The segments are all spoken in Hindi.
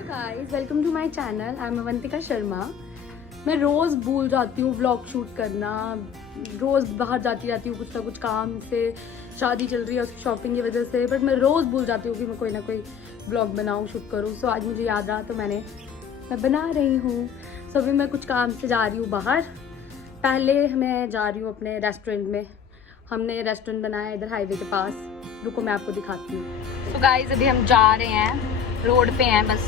Hello guys, welcome to my channel. I am Avantika Sharma. मैं रोज़ भूल जाती हूँ व्लॉग शूट करना। रोज़ बाहर जाती रहती हूँ कुछ ना कुछ काम से। शादी चल रही है, उसकी शॉपिंग की वजह से, बट मैं रोज़ भूल जाती हूँ कि मैं कोई ना कोई व्लॉग बनाऊँ, शूट करूँ। सो आज मुझे याद रहा तो मैं बना रही हूँ। सो अभी मैं कुछ काम से जा रही हूँ बाहर। पहले मैं जा रही हूँ अपने रेस्टोरेंट में। हमने रेस्टोरेंट बनाया इधर हाईवे के पास। रुको मैं आपको दिखाती हूँ। सो गाइस अभी हम जा रहे हैं, रोड पे हैं, बस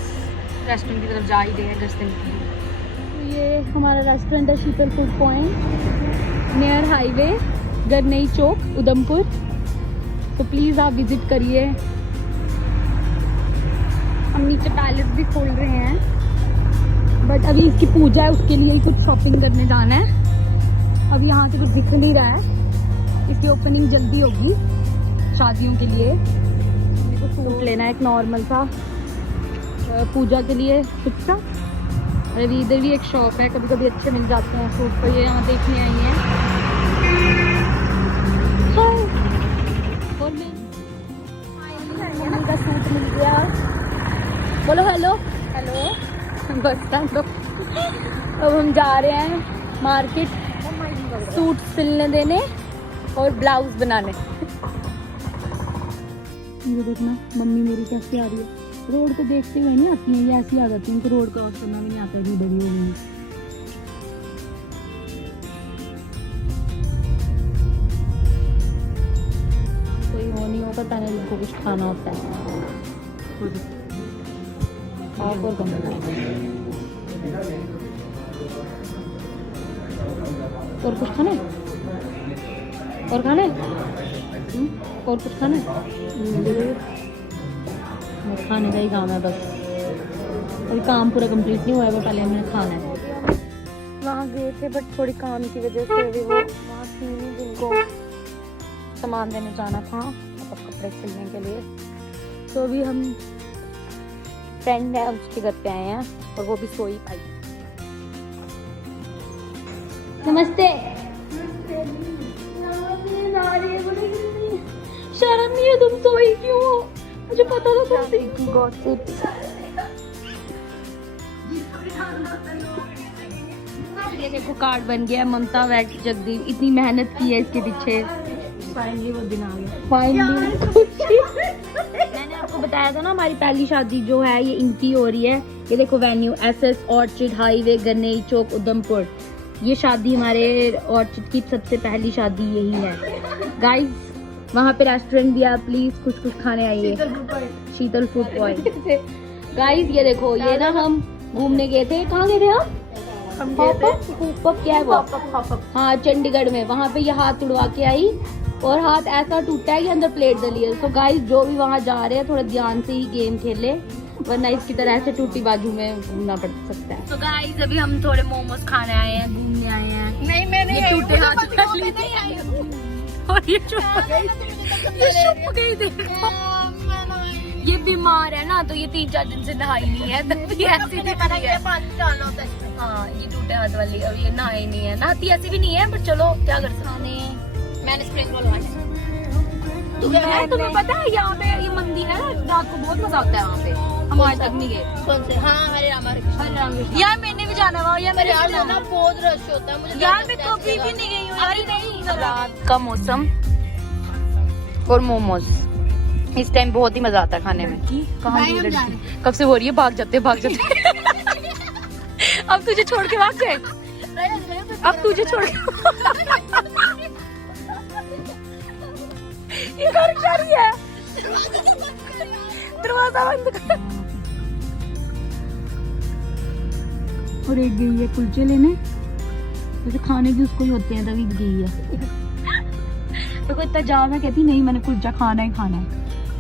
रेस्टोरेंट की तरफ जा ही रहे हैं घर से निकले। तो ये हमारा रेस्टोरेंट है शीतल फूड पॉइंट, नियर हाईवे, गरनई चौक, उधमपुर। तो प्लीज़ आप विजिट करिए। हम नीचे पैलेस भी खोल रहे हैं, बट अभी इसकी पूजा है, उसके लिए ही कुछ शॉपिंग करने जाना है। अभी यहाँ से कुछ दिख नहीं रहा है। इसकी ओपनिंग जल्दी होगी शादियों के लिए। मेरे को सूट लेना है एक नॉर्मल सा, पूजा के लिए कुछ सा। अभी इधर भी एक शॉप है, कभी कभी अच्छे मिल जाते हैं सूट, तो ये यहाँ देखने आई हैं। और मैं का सूट मिल गया। बोलो हेलो हेलो। Bus stand. अब हम जा रहे हैं मार्केट सूट सिलने देने और ब्लाउज बनाने। ये देखना मम्मी मेरी कैसे आ रही है। रोड को देखते हुए नहीं आती है, ये ऐसी आ जाती है, इनको रोड क्रॉस करना भी नहीं आता है, बड़ी हो गई। कोई हो नहीं होता, पहले इनको कुछ खाना होता है। और कम और कुछ खाना है? और खाना है? और कुछ खाना है? खाने का ही काम है बस। अभी काम पूरा कंप्लीट नहीं हुआ है, वो पहले हमने खाना है। वहाँ गए थे बट थोड़ी काम की वजह से अभी वो वहाँ थी नहीं, जिनको सामान देने जाना था, मतलब कपड़े सिलने के लिए। तो अभी हम फ्रेंड है उसके घर पे आए हैं और वो भी सोई पाई। नमस्ते। शर्म नहीं है? तुम सोई क्यों हो? मुझे पता था तुम गॉसिप। ये देखो कार्ड बन गया, ममता वैट जगदीप। इतनी मेहनत की है इसके पीछे, फाइनली वो दिन आ गया। फाइनली मैंने आपको बताया था ना, हमारी पहली शादी जो है ये इनकी हो रही है। ये देखो वेन्यू SS ऑर्चिड हाईवे, गरनई चौक, उधमपुर। ये शादी हमारे ऑर्चिड की सबसे पहली शादी यही है गाइस। वहाँ पे रेस्टोरेंट भी है, प्लीज कुछ खाने आइए। शीतल फूड पॉइंट। गाइस ये देखो, ये ना हम घूमने गए थे। कहाँ गए थे हम गए थे क्या है वो? हाँ, चंडीगढ़ में। वहाँ पे ये हाथ उड़वा के आई और हाथ ऐसा टूटा है कि अंदर प्लेट डली है। तो गाइस जो भी वहाँ जा रहे हैं थोड़ा ध्यान से ही गेम खेले, वरना इसकी तरह से टूटी बाजू में घूमना पड़ सकता है। तो गाइस अभी हम थोड़े मोमोज खाने आए हैं, घूमने आए हैं। नहीं मैंने टूटे हाथ कर लिए और ये चुप गई। देखो ये बीमार है ना, तो ये 3-4 दिन से नहाई नहीं है, तभी ऐसी दिख रही है। हाँ ये टूटे हाथ वाली, अब ये नहाई नहीं है, नहाती ऐसी भी नहीं है, पर चलो क्या कर सकते हैं। मैंने स्प्रिंग रोल खाया। तुम्हें पता है यहाँ पे ये मंदिर है, रात को बहुत मजा आता है वहाँ पे। हम आज तक नहीं गए। कौन से? हाँ हरे राम कृष्ण। यार मैंने भी जाना वहाँ, यार मेरे ना बहुत रश होता है। मुझे यार मैं कभी भी नहीं गई हूँ। अरे नहीं, रात का मौसम और मोमोज, इस टाइम बहुत ही मजा आता है खाने में। कहाँ की लड़की कब से हो रही है भाग जाते भाग जाते। अब तुझे छोड़ के भाग गए, अब तुझे छोड़ के ये कर क्या रही है? दरवाजा बंद कर। और एक गई है कुलचे लेने, वैसे खाने भी उसको ही होते हैं, तभी गई है। तो कोई इतना जाम है, कहती नहीं मैंने कुलचा खाना ही खाना है।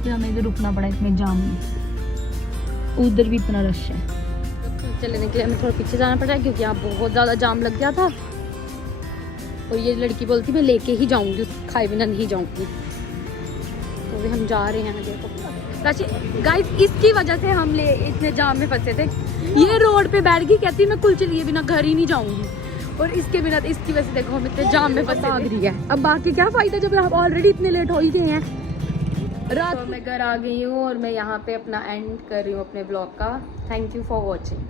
फिर हमें इधर रुकना पड़ा इतने जाम में। उधर भी इतना रश है। कुलचे लेने के लिए हमें थोड़ा पीछे जाना पड़ा क्योंकि यहाँ बहुत ज्यादा जाम लग गया था। और ये लड़की बोलती मैं लेके ही जाऊंगी, खाए बिना नहीं जाऊंगी। तो अभी हम जा रहे हैं। देखो गाइस इसकी वजह से हम इतने जाम में फंसे थे। ये रोड पे बैठ गई, कहती मैं कुलचे लिए बिना घर ही नहीं जाऊंगी, और इसके बिना इसकी वजह से देखो हम इतने जाम में फंसे रही है। अब बाकी क्या फायदा जब हम ऑलरेडी इतने लेट हो ही गए हैं। रात मैं घर आ गई हूँ और मैं यहाँ पे अपना एंड कर रही हूँ अपने ब्लॉग का। Thank you for watching.